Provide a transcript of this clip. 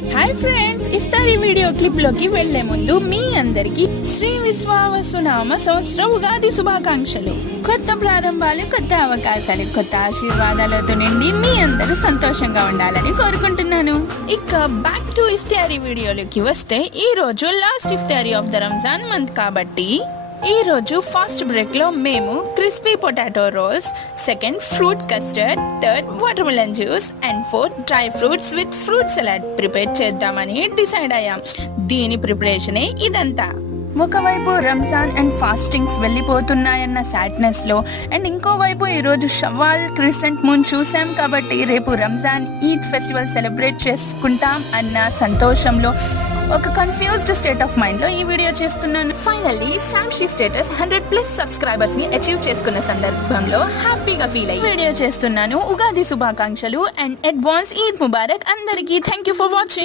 Hi friends, iftari video clip లోకి వెళ్లే ముందు మీ అందరికి శ్రీ విశ్వావసునామ సంవత్సర ఉగాది శుభాకాంక్షలు. కొత్త ప్రారంభాలు, కొత్త అవకాశాలు, కొత్త ఆశీర్వాదాలతో నిండి మీ అందరూ సంతోషంగా ఉండాలని కోరుకుంటున్నాను. ఇక బ్యాక్ టు ఇఫ్తారీ వీడియోలోకి వస్తే, ఈ రోజు last iftari of the Ramzan month కాబట్టి ఈ రోజు ఫస్ట్ బ్రేక్ లో మేము crispy potato rolls, second fruit custard, third watermelon juice and fourth dry fruits with fruit salad prepare చేద్దామని డిసైడ్ అయ్యాం. దీని ప్రిపరేషనే ఇదంతా. ఒకవైపు రంజాన్ అండ్ ఫాస్టింగ్స్ వెళ్ళిపోతున్నాయన్న సాడ్నెస్ లో, అండ్ ఇంకోవైపు ఈరోజు షవ్వాల్ క్రిసెంట్ మూన్ చూసాం కాబట్టి రేపు రంజాన్ ఈద్ ఫెస్టివల్ సెలబ్రేట్ చేసుకుంటాం అన్న సంతోషంలో ఒక కన్ఫ్యూజ్డ్ స్టేట్ ఆఫ్ మైండ్ లో ఈ వీడియో చేస్తున్నాను. ఫైనల్లీ శాంషీ స్టేటస్ 100+ సబ్స్క్రైబర్స్ ని అచీవ్ చేసుకున్న సందర్భంలో హ్యాపీగా ఫీల్ అయ్యి వీడియో చేస్తున్నాను. ఉగాది శుభాకాంక్షలు అండ్ అడ్వాన్స్ ఈద్ ముబారక్ అందరికీ. Thank you for watching.